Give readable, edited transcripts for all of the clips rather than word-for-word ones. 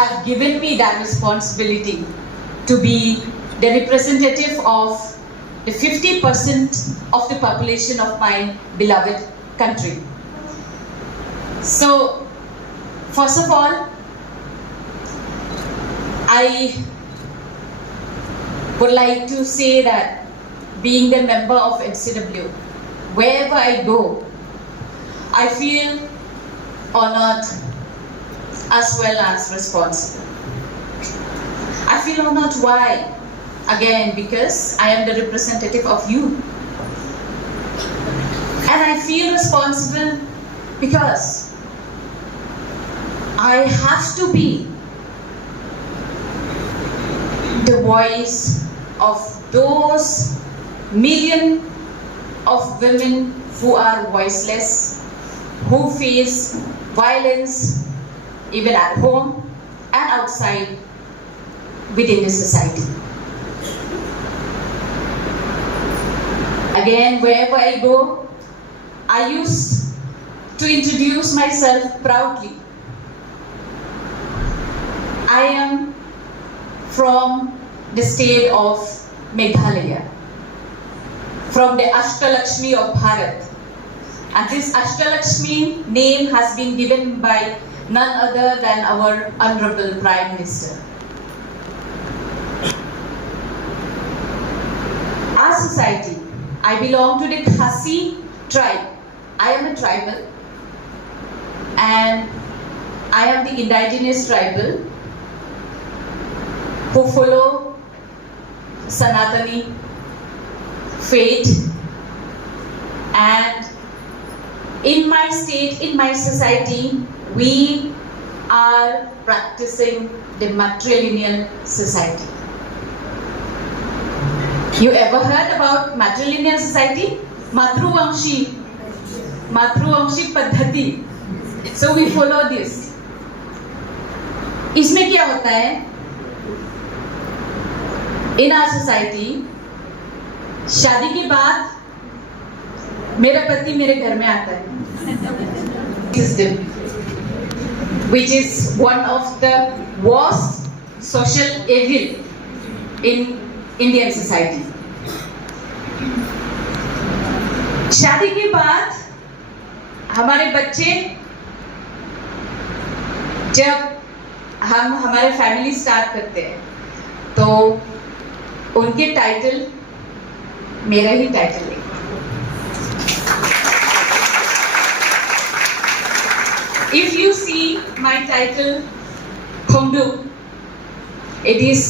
have given me that responsibility to be the representative of the 50% of the population of my beloved country. So, first of all, I would like to say that being the member of NCW, wherever I go, I feel honored as well as responsible. I feel honored. Why? Again, because I am the representative of you. And I feel responsible because I have to be the voice of those millions of women who are voiceless, who face violence even at home and outside within the society. Again, wherever I go, I used to introduce myself proudly. I am from the state of Meghalaya, from the Ashtalakshmi of Bharat. And this Ashtalakshmi name has been given by none other than our Honorable Prime Minister. Our society, I belong to the Khasi tribe. I am a tribal and I am the indigenous tribal who follow Sanatani faith, and in my state, in my society, we are practicing the matrilineal society. You ever heard about matrilineal society? Matruvamshi Paddhati. So we follow this. इसमें क्या होता है? In our society, शादी के बाद मेरा पति मेरे घर में आता है. System, which is one of the worst social evil in Indian society. शादी के बाद हमारे बच्चे, जब हम हमारे फैमिली स्टार्ट करते हैं तो उनके टाइटल मेरा ही टाइटल है. If you see my title, Khomdu, it is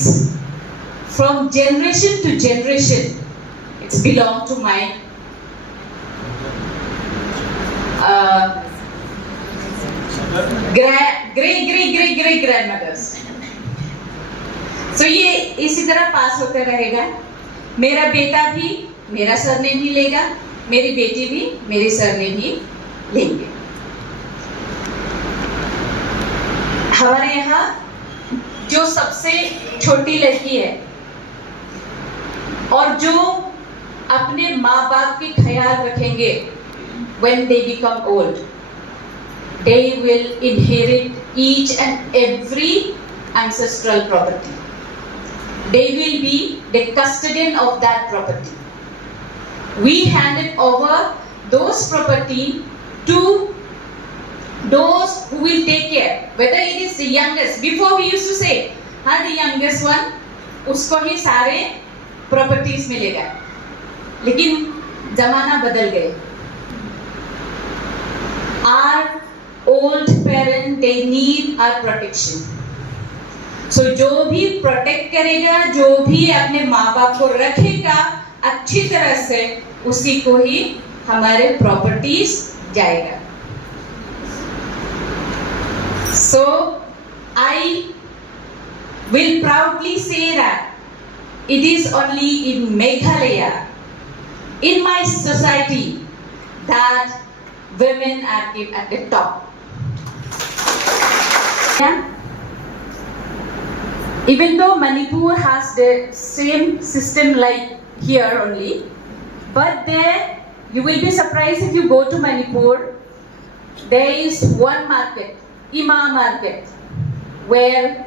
from generation to generation. It's belonged to my great grandmothers. So ये इसी तरह पास होते रहेगा. मेरा बेटा भी मेरा सरनेम ही लेगा, मेरी बेटी भी मेरी सरनेम ही लेंगे. हमारे यहाँ जो सबसे छोटी लड़की है और जो अपने माँ बाप की ख्याल रखेंगे, when they become old, they will inherit each and every ancestral property. They will be the custodian of that property. We handed over those property to those who will take care. Whether it is the youngest, before we used to say, the youngest one, उसको ही सारे properties मिलेगा. लेकिन जमाना बदल गए. Our old parents, they need our protection. So जो भी protect करेगा, जो भी अपने माँ बाप को रखेगा अच्छी तरह से, उसी को ही हमारे प्रॉपर्टीज जाएगा. So I will proudly say that it is only in Meghalaya, in my society, that women are at the top. Yeah? Even though Manipur has the same system like here only, but there you will be surprised if you go to Manipur, there is one market, Ima market. where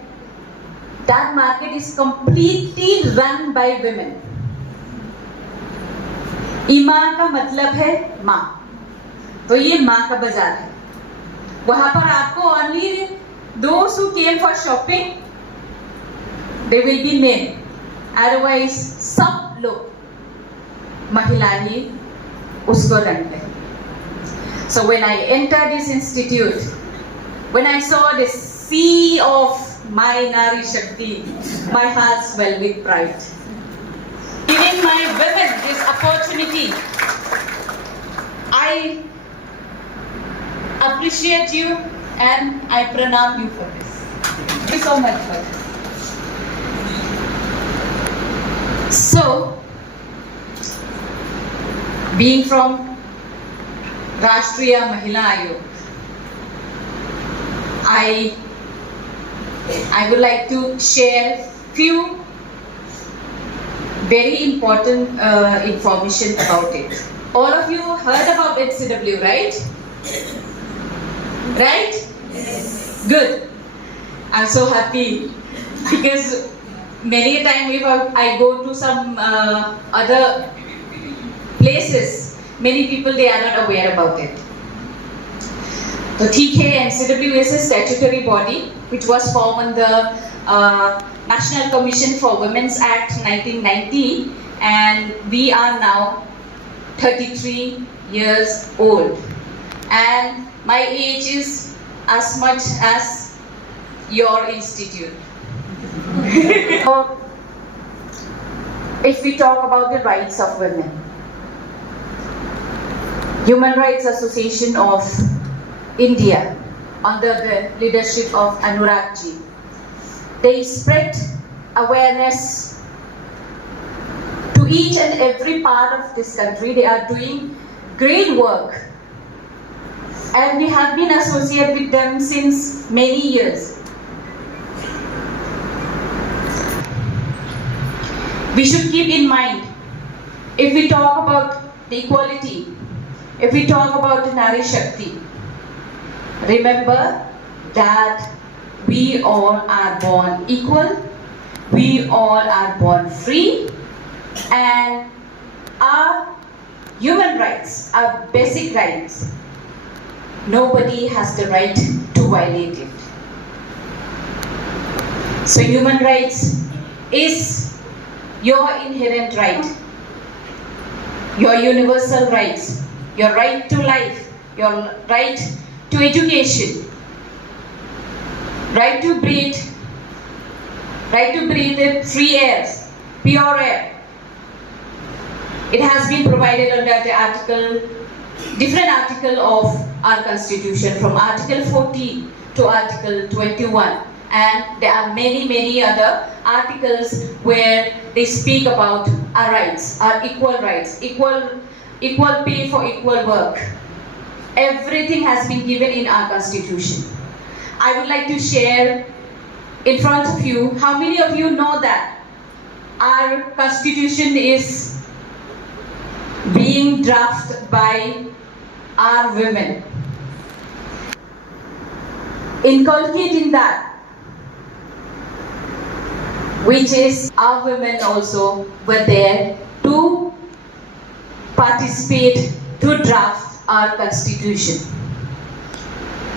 that market is completely run by women. ईमा का मतलब है माँ, तो ये माँ का बाजार है. वहां पर आपको only those who came for shopping, they will be men. Otherwise, सब लोग महिला ही उसको रन है. So when I entered this institute, when I saw the sea of my Nari Shakti, my heart swelled with pride. Giving my women this opportunity, I appreciate you and I pranam you for this. Thank you so much for this. So, being from Rashtriya Mahila Ayog, I would like to share few very important information about it. All of you heard about NCW, right? Right? Yes. Good. I'm so happy because many a time if I go to some other places, many people they are not aware about it. So TK NCW is a statutory body which was formed in the National Commission for Women's Act 1990, and we are now 33 years old. And my age is as much as your institute. So, if we talk about the rights of women, Human Rights Association of India, under the leadership of Anurag ji, they spread awareness to each and every part of this country. They are doing great work, and we have been associated with them since many years. We should keep in mind, if we talk about the equality, if we talk about the Nari Shakti, remember that we all are born equal, we all are born free, and our human rights, our basic rights, nobody has the right to violate it. So human rights is your inherent right, your universal rights, your right to life, your right to education, right to breathe the free air, pure air. It has been provided under the different article of our constitution, from Article 14 to Article 21. And there are many other articles where they speak about our rights, our equal rights, equal pay for equal work. Everything has been given in our constitution. I would like to share in front of you, how many of you know that our constitution is being drafted by our women? Inculcating that, which is our women also were there to participate to draft our constitution.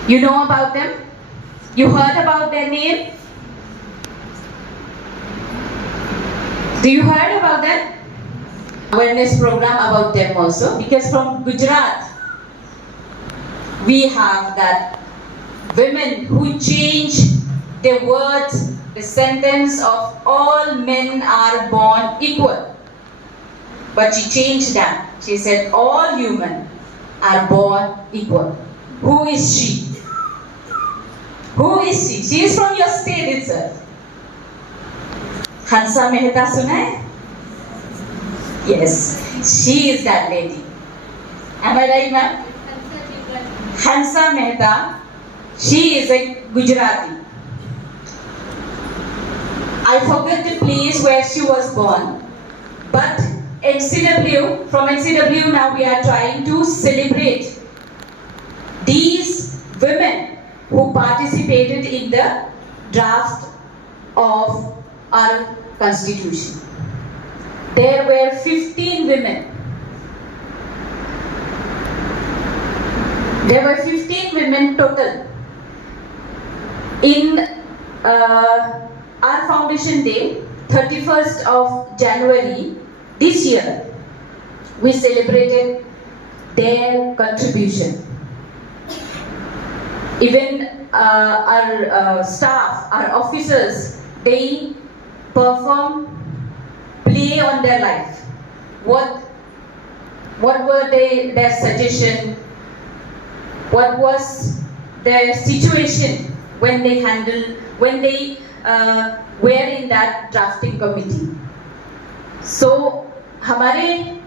You know about them? You heard about their name? Do you heard about them? Awareness program about them also, because from Gujarat we have that women who change the words, the sentence of all men are born equal. But she changed that. She said all human are born equal. Who is she? Who is she? She is from your state itself. Hansa Mehta suna hai? Yes, she is that lady. Am I right, ma'am? Hansa Mehta, she is a Gujarati. I forget the place where she was born, but NCW, from NCW now we are trying to celebrate these women who participated in the draft of our constitution. There were 15 women. There were 15 women total. In our foundation day, 31st of January this year, we celebrated their contribution. Even our staff, our officers, they perform play on their life. What were their suggestion? What was their situation when they were in that drafting committee? So हमारे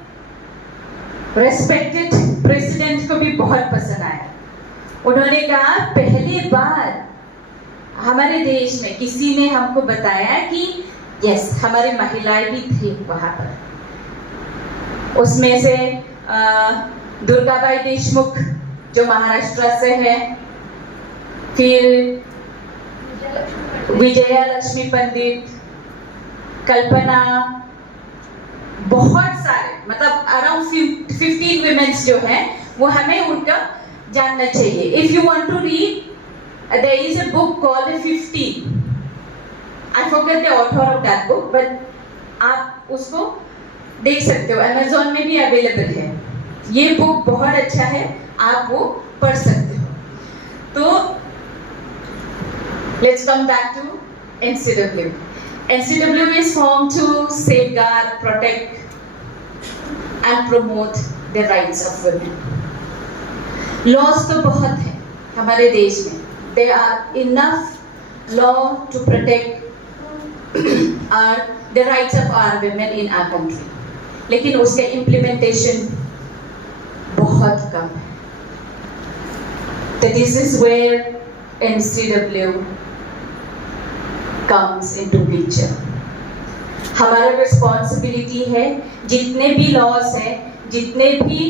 respected president को भी बहुत पसंद आया. उन्होंने कहा पहली बार हमारे देश में किसी ने हमको बताया कि यस हमारी महिलाएं भी थी वहां पर. उसमें से दुर्गाबाई देशमुख जो महाराष्ट्र से है, फिर विजया लक्ष्मी पंडित, कल्पना, बहुत सारे मतलब अराउंड 15 women जो हैं वो हमें उनका जानना चाहिए. If you want to read, there is a book called 15. I forget the author of that book, but आप उसको देख सकते हो, Amazon में भी अवेलेबल है. ये बुक बहुत अच्छा है, आप वो पढ़ सकते हो. तो let's come back to NCW. NCW is formed to safeguard, protect, and promote the rights of women. Laws तो बहुत हैं हमारे देश में. There are enough law to protect the rights of our women in our country. लेकिन उसके implementation बहुत कम है. So this is where NCW comes into picture. हमारा responsibility है जितने भी laws हैं, जितने भी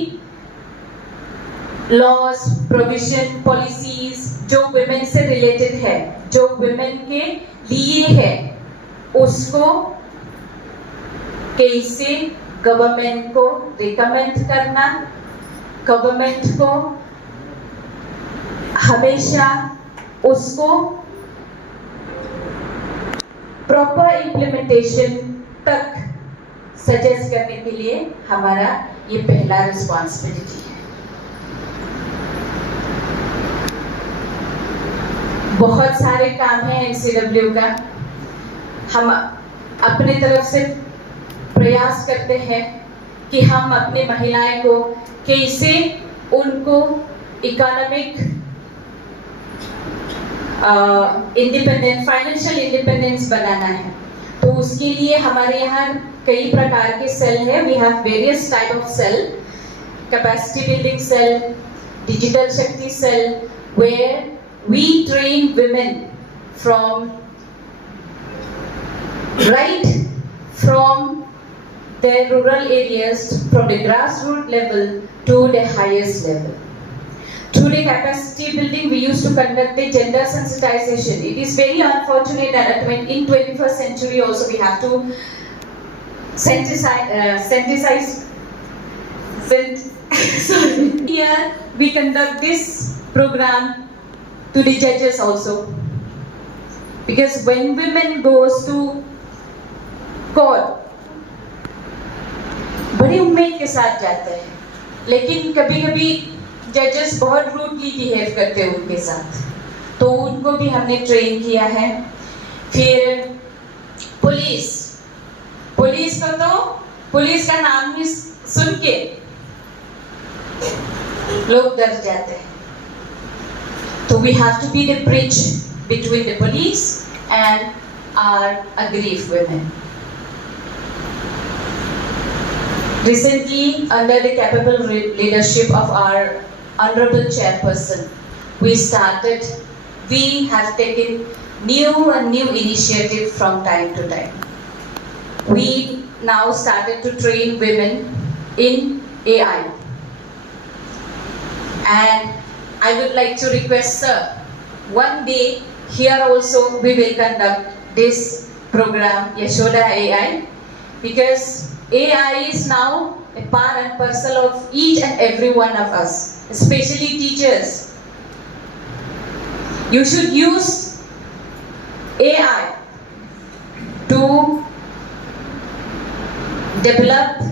laws, provision, policies जो women से related है, जो women के लिए है, उसको कैसे गवर्नमेंट को रिकमेंड करना, गवर्नमेंट को हमेशा उसको प्रॉपर इम्प्लीमेंटेशन तक सजेस्ट करने के लिए हमारा ये पहला रिस्पॉन्सिबिलिटी है. बहुत सारे काम है NCW का. हम अपने तरफ से प्रयास करते हैं कि हम अपने महिलाएं को कैसे उनको इकोनॉमिक इंडिपेंडेंट, फाइनेंशियल इंडिपेंडेंस बनाना है. तो उसके लिए हमारे यहाँ कई प्रकार के सेल है. We have various type of cell, capacity building cell, digital Shakti cell, where we train women from right from their rural areas, from the grassroots level to the highest level. Through the capacity building, we used to conduct the gender sensitization. It is very unfortunate that in 21st century also we have to Here we conduct this program to the judges also. Because when women goes to court, बड़ी उम्मीद के साथ जाते हैं, लेकिन कभी-कभी जजेस बहुत रूडली बिहेव करते हैं उनके साथ, तो उनको भी हमने ट्रेन किया है. फिर पुलिस को तो पुलिस का नाम भी सुन के लोग डर जाते हैं. तो we have to be the bridge between the police and our aggrieved women. Recently, under the capable leadership of our Honorable Chairperson, we have taken new initiative from time to time. We now started to train women in AI. And I would like to request sir, one day here also we will conduct this program Yashoda AI, because AI is now a part and parcel of each and every one of us, especially teachers. You should use AI to develop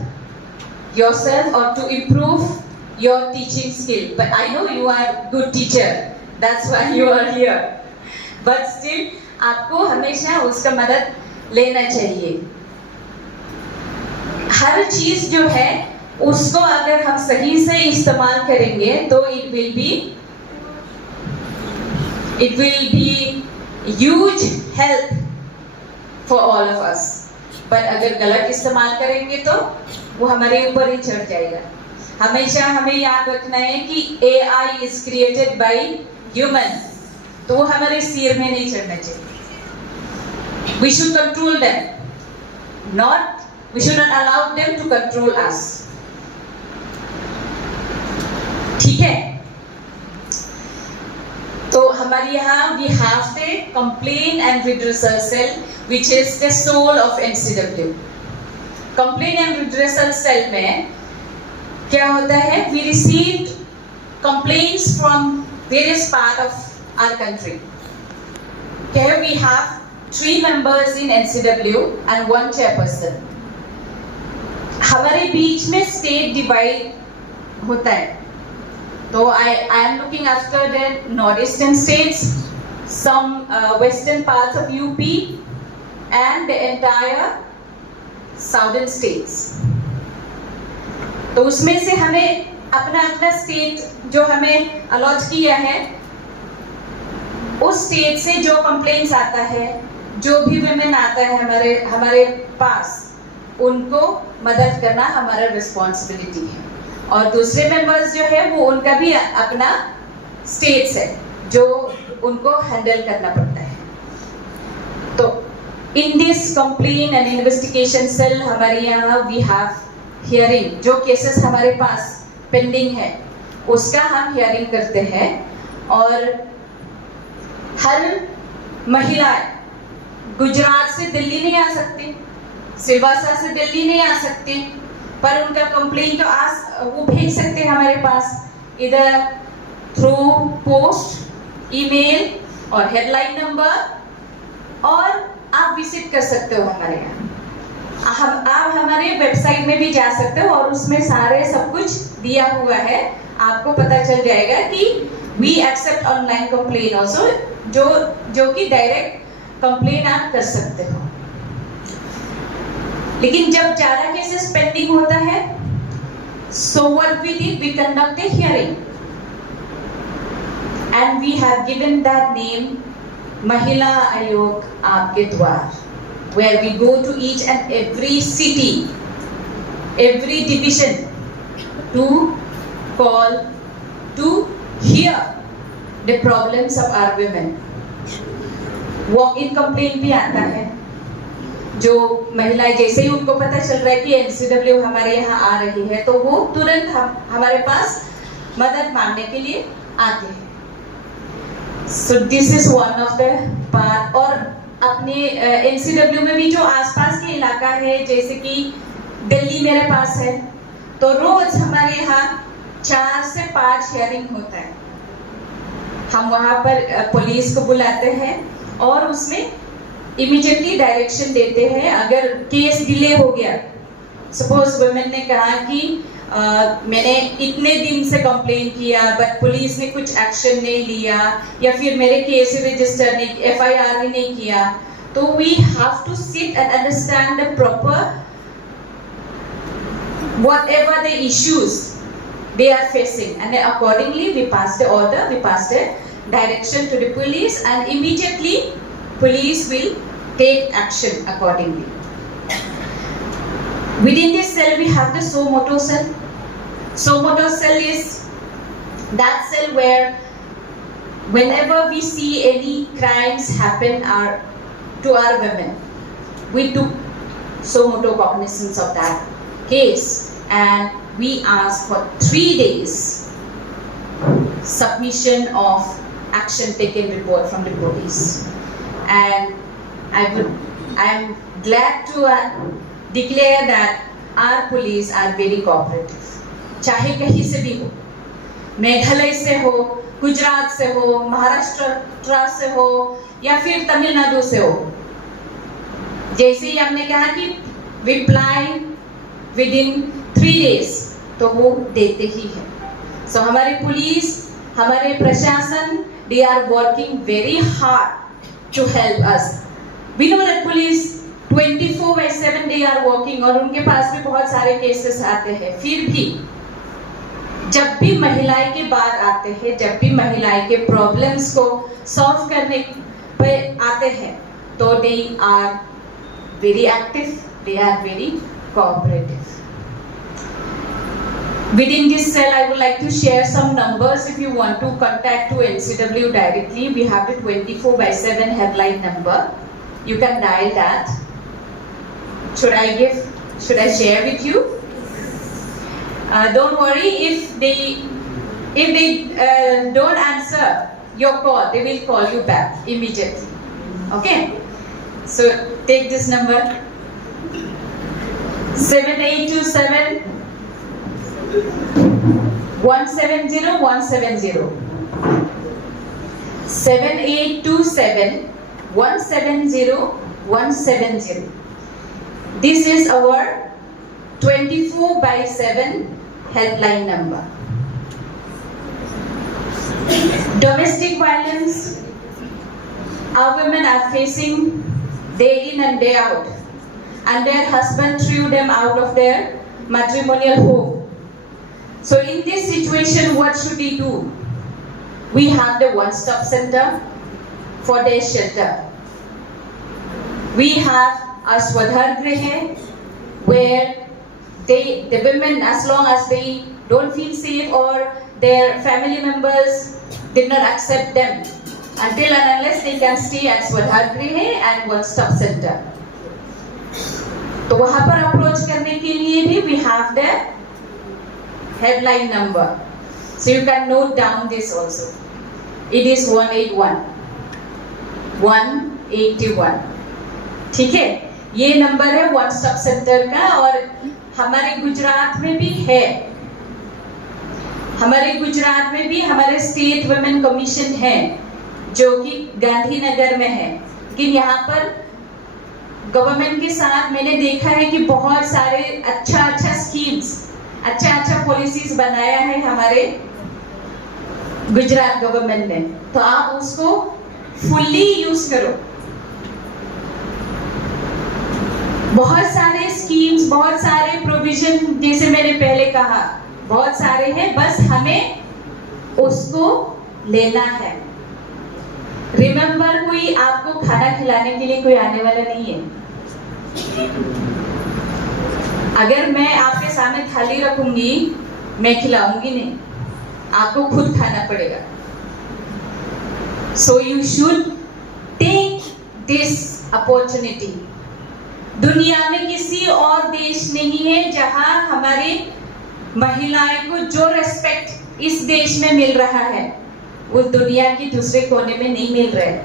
yourself or to improve your teaching skill. But I know you are a good teacher, that's why you are here. But still, आपको हमेशा उसका मदद लेना चाहिए. हर चीज जो है उसको अगर हम सही से इस्तेमाल करेंगे तो it will be huge help for all of us. पर अगर गलत इस्तेमाल करेंगे तो वो हमारे ऊपर ही चढ़ जाएगा. हमेशा हमें याद रखना है कि AI is created by human, तो वो हमारे सिर में नहीं चढ़ना चाहिए. We should control them, we should not allow them to control us. ठीक है? तो हमारे यहाँ we have the complaint and redressal cell, which is the soul of NCW. Complaint and redressal cell में क्या होता है? We received complaints from various parts of our country. Here we have 3 members in NCW and 1 chairperson. हमारे बीच में state divide होता है. So I am looking after the northeastern states, some western parts of UP, and the entire southern states. तो उसमें से हमें अपना state जो हमें अलॉट किया है, उस स्टेट से जो कंप्लेंट्स आता है, जो भी विमेन आता है हमारे पास, उनको मदद करना हमारा रिस्पॉन्सिबिलिटी है. और दूसरे मेंबर्स जो है वो उनका भी अपना स्टेट्स है जो उनको हैंडल करना पड़ता है. तो in this complaint and investigation cell हमारे यहाँ वी हैव हियरिंग. जो केसेस हमारे पास पेंडिंग है उसका हम हियरिंग करते हैं. और हर महिला गुजरात से दिल्ली नहीं आ सकती, सिलवासा से दिल्ली नहीं आ सकती, पर उनका कंप्लेंट तो वो भेज सकते हैं हमारे पास, इधर थ्रू पोस्ट, ईमेल और हेडलाइन नंबर, और आप विजिट कर सकते हो हमारे यहाँ. आप हमारे वेबसाइट में भी जा सकते हो और उसमें सारे सब कुछ दिया हुआ है. आपको पता चल जाएगा कि we accept online complain also, जो कि डायरेक्ट कंप्लेन आप कर सकते हो. लेकिन जब ज्यादा केसेस पेंडिंग होता है, so what we did, we conduct a hearing and we have given that name Mahila Ayog Aapke Dwar, where we go to each and every city, every division to call, to hear the problems of our women. Walk-in complaint भी आता है, जो महिलाएं जैसे ही उनको पता चल रहा है कि NCW हमारे यहाँ आ रही है तो वो तुरंत हमारे पास मदद मांगने के लिए आते हैं. So this is one of the part. और अपने NCW में भी जो आसपास के इलाका है, जैसे कि दिल्ली मेरे पास है, तो रोज हमारे यहाँ 4 से 5 हियरिंग होता है. हम वहाँ पर पुलिस को बुलाते हैं और उसमें इमीडिएटली डायरेक्शन देते हैं. अगर केस डिले हो गया, सपोज वुमेन ने कहा कि मैंने इतने दिन से कंप्लेन किया बट पुलिस ने कुछ एक्शन नहीं लिया, या फिर मेरे केस रजिस्टर नहीं, FIR नहीं किया, तो we have to sit and understand the proper whatever the issues they are facing, and accordingly we pass the order, we pass the direction to the police, and immediately police will take action accordingly. Within this cell we have the SOMOTO cell. SOMOTO cell is that cell where whenever we see any crimes happen to our women, we took SOMOTO cognizance of that case and we ask for 3 days submission of action taken report from the police. And I'm glad to declare that our police are very cooperative. चाहे कहीं से भी हो, मेघालय से हो, गुजरात से हो, महाराष्ट्र से हो या फिर तमिलनाडु से हो, जैसे ही हमने कहा कि रिप्लाई विदिन 3 days, तो वो देते ही है. So हमारे पुलिस, हमारे प्रशासन, they are working very hard to help us. We know that police 24/7 they are working और उनके पास भी बहुत सारे केसेस आते हैं. फिर भी जब भी महिलाएं के बाद आते हैं, जब भी महिलाएं के प्रॉब्लम्स को सॉल्व करने पे आते हैं, तो they are very active, they are very cooperative. Within this cell, I would like to share some numbers. If you want to contact to NCW directly, we have the 24/7 headline number. You can dial that. Should I share with you? Don't worry if they don't answer your call, they will call you back immediately. Okay? So take this number 7827 170 170 7827 170 170. This is our 24/7 helpline number. Domestic violence our women are facing day in and day out, and their husband threw them out of their matrimonial home. So in this situation, what should we do? We have the one-stop center for their shelter. We have a Swadhar Grihe, where the women, as long as they don't feel safe or their family members did not accept them, until and unless they can stay at Swadhar Grihe and one-stop center. तो वहाँ पर approach करने के लिए भी we have the headline number. So you can note down this also. It is 181 181. ठीक है, ये नंबर है वन स्टॉप सेंटर का. और हमारे गुजरात में भी है, हमारे गुजरात में भी हमारे स्टेट वुमेन कमीशन है जो कि गांधीनगर में है. लेकिन यहाँ पर गवर्नमेंट के साथ मैंने देखा है कि बहुत सारे अच्छा स्कीम्स, अच्छा पॉलिसीज बनाया है हमारे गुजरात गवर्नमेंट ने. तो आप उसको फुल्ली यूज करो. बहुत सारे स्कीम्स, बहुत सारे प्रोविजन, जैसे मैंने पहले कहा, बहुत सारे हैं, बस हमें उसको लेना है. रिमेंबर, कोई आपको खाना खिलाने के लिए कोई आने वाला नहीं है. अगर मैं आपके सामने थाली रखूंगी, मैं खिलाऊंगी नहीं, आपको खुद खाना पड़ेगा. So you should take this opportunity. दुनिया में किसी और देश नहीं है जहां हमारे महिलाएं को जो रेस्पेक्ट इस देश में मिल रहा है वो दुनिया की दूसरे कोने में नहीं मिल रहा है.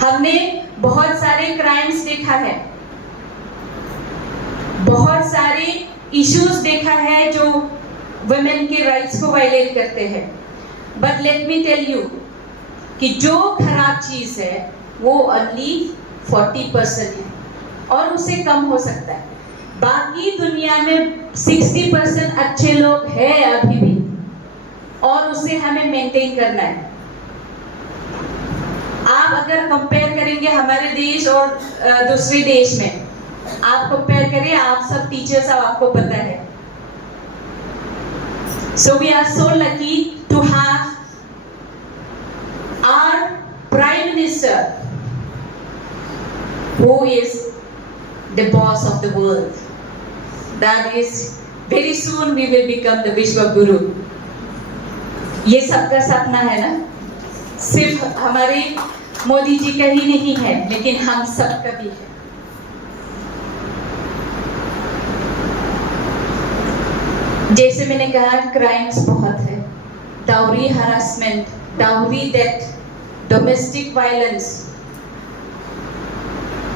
हमने बहुत सारे क्राइम्स देखा है, बहुत सारे इश्यूज देखा है जो वुमेन के राइट्स को वायलेट करते हैं. But let me tell you कि जो खराब चीज है वो ओनली 40% है और उससे कम हो सकता है. बाकी दुनिया में 60% अच्छे लोग हैं अभी भी, और उसे हमें मेंटेन करना है. आप अगर कंपेयर करेंगे हमारे देश और दूसरे देश में, आप कंपेयर करें, आप सब टीचर्स, अब आपको पता है. So we are so lucky to have our Prime Minister who is the boss of the world. That is, very soon we will become the Vishwa Guru. ये सबका सपना है ना, सिर्फ हमारे मोदी जी का ही नहीं है, लेकिन हम सबका भी है. जैसे मैंने कहा, क्राइम्स बहुत है, dowry harassment, dowry debt, domestic violence,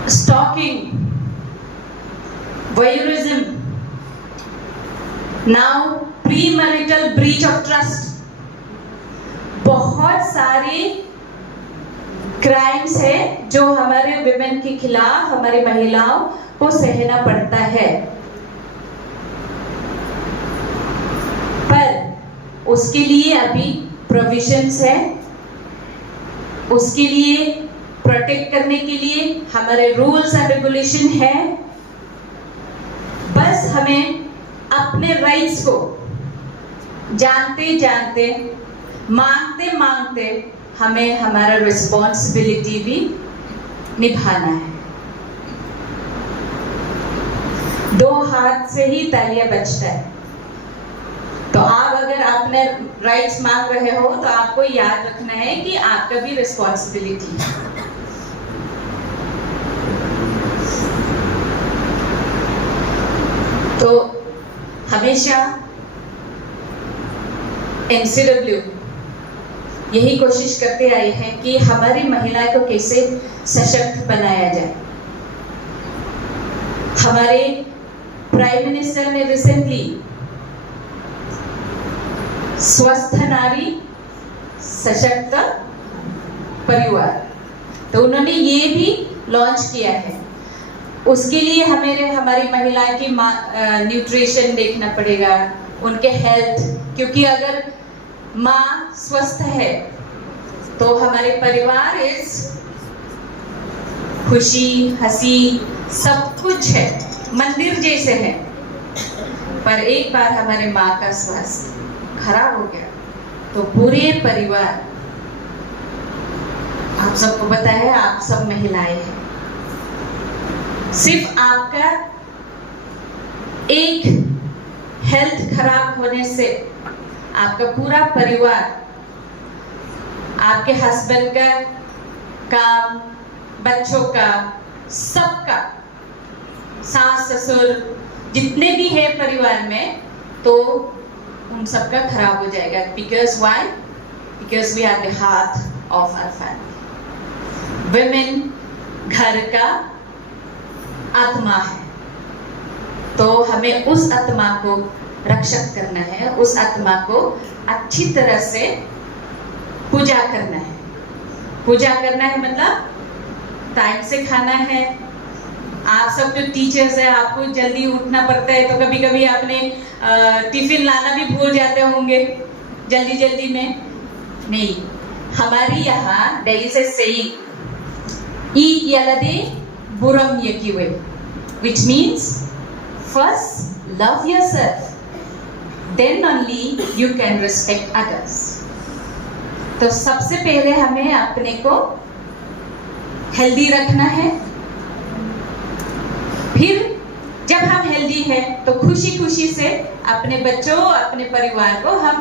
stalking, voyeurism, now premarital breach of trust. बहुत सारे क्राइम्स है जो हमारे विमेन के खिलाफ, हमारी महिलाओं को सहना पड़ता है, पर उसके लिए अभी प्रोविजंस है, उसके लिए प्रोटेक्ट करने के लिए हमारे रूल्स एंड रेगुलेशन है। बस हमें अपने राइट्स को जानते जानते, मांगते मांगते हमें हमारा रिस्पॉन्सिबिलिटी भी निभाना है। दो हाथ से ही तालियां बजता है, तो आप अगर अपने राइट्स मांग रहे हो तो आपको याद रखना है कि आपका भी रिस्पॉन्सिबिलिटी है। तो हमेशा NCW यही कोशिश करते आए हैं कि हमारी महिलाएं को कैसे सशक्त बनाया जाए। हमारे प्राइम मिनिस्टर ने रिसेंटली स्वस्थ नारी सशक्त परिवार, तो उन्होंने ये भी लॉन्च किया है। उसके लिए हमारी महिलाएं की न्यूट्रिशन देखना पड़ेगा, उनके हेल्थ, क्योंकि अगर माँ स्वस्थ है तो हमारे परिवार इस खुशी हंसी सब कुछ है, मंदिर जैसे है। पर एक बार हमारे माँ का स्वास्थ्य खराब हो गया तो पूरे परिवार, आप सबको पता है, आप सब महिलाएं हैं, सिर्फ आपका एक हेल्थ खराब होने से आपका पूरा परिवार, आपके हस्बैंड का काम, बच्चों का, सबका, सास ससुर जितने भी है परिवार में, तो उन सबका खराब हो जाएगा। Because why? Because we are the heart of our family. Women घर का आत्मा है, तो हमें उस आत्मा को रक्षक करना है, उस आत्मा को अच्छी तरह से पूजा करना है। पूजा करना है मतलब टाइम से खाना है। आप सब जो टीचर्स है, आपको जल्दी उठना पड़ता है, तो कभी कभी आपने टिफिन लाना भी भूल जाते होंगे जल्दी जल्दी में। नहीं, हमारी यहाँ there is a saying, eat yalade buram yakiwe, which means first love yourself, then only you can respect others. तो सबसे पहले हमें अपने को हेल्दी रखना है, फिर जब हम हेल्दी है तो खुशी खुशी से अपने बच्चों, अपने परिवार को हम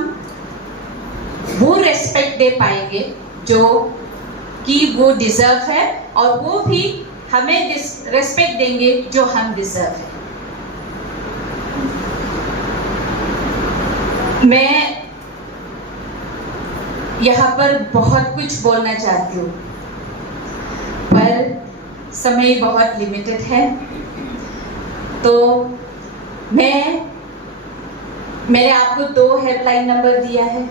वो रेस्पेक्ट दे पाएंगे जो कि वो डिजर्व है, और वो भी हमें रेस्पेक्ट देंगे जो हम डिजर्व है। मैं यहाँ पर बहुत कुछ बोलना चाहती हूँ, पर समय बहुत लिमिटेड है, तो मैंने आपको 2 हेल्पलाइन नंबर दिया है,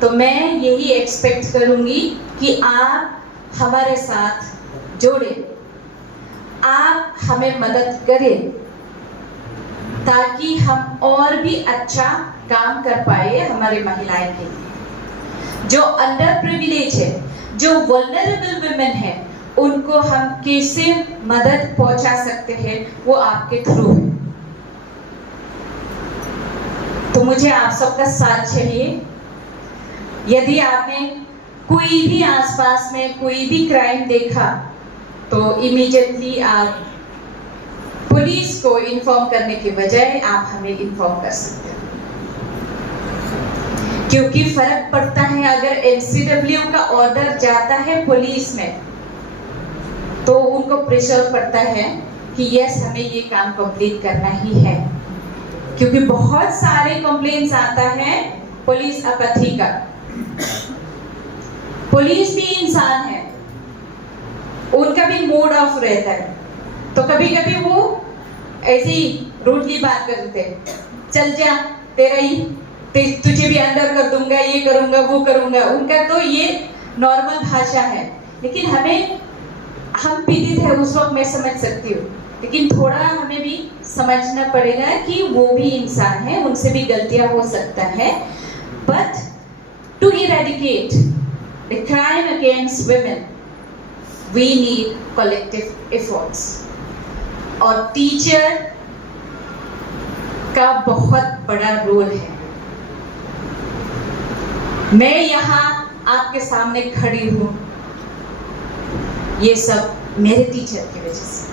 तो मैं यही एक्सपेक्ट करूँगी कि आप हमारे साथ जोड़े, आप हमें मदद करें, ताकि हम और भी अच्छा काम कर पाए हमारे महिलाएं के लिए। जो अंडर प्रिविलेज है, जो वल्नरेबल वुमेन है, उनको हम कैसे मदद पहुंचा सकते हैं, वो आपके थ्रू है। तो मुझे आप सबका साथ चाहिए। यदि आपने कोई भी आसपास में कोई भी क्राइम देखा तो इमीडिएटली आप पुलिस को इन्फॉर्म करने के बजाय आप हमें इन्फॉर्म कर सकते हैं, क्योंकि फर्क पड़ता है। अगर NCW का ऑर्डर जाता है पुलिस में तो उनको प्रेशर पड़ता है कि यस, हमें ये काम कंप्लीट करना ही है, क्योंकि बहुत सारे कंप्लेंट्स आता है पुलिस अपैथी का। पुलिस भी इंसान है, उनका भी मूड ऑफ रहता है, तो कभी कभी वो ऐसी रूडली बात करते हैं, चल जा तेरा ही तुझे भी अंदर कर दूंगा, ये करूंगा वो करूंगा। उनका तो ये नॉर्मल भाषा है, लेकिन हम पीड़ित है उस वक्त, मैं समझ सकती हूँ, लेकिन थोड़ा हमें भी समझना पड़ेगा कि वो भी इंसान है, उनसे भी गलतियां हो सकता है। But to eradicate the crime against women we need collective efforts, और टीचर का बहुत बड़ा रोल है। मैं यहाँ आपके सामने खड़ी हूँ, ये सब मेरे टीचर की वजह से।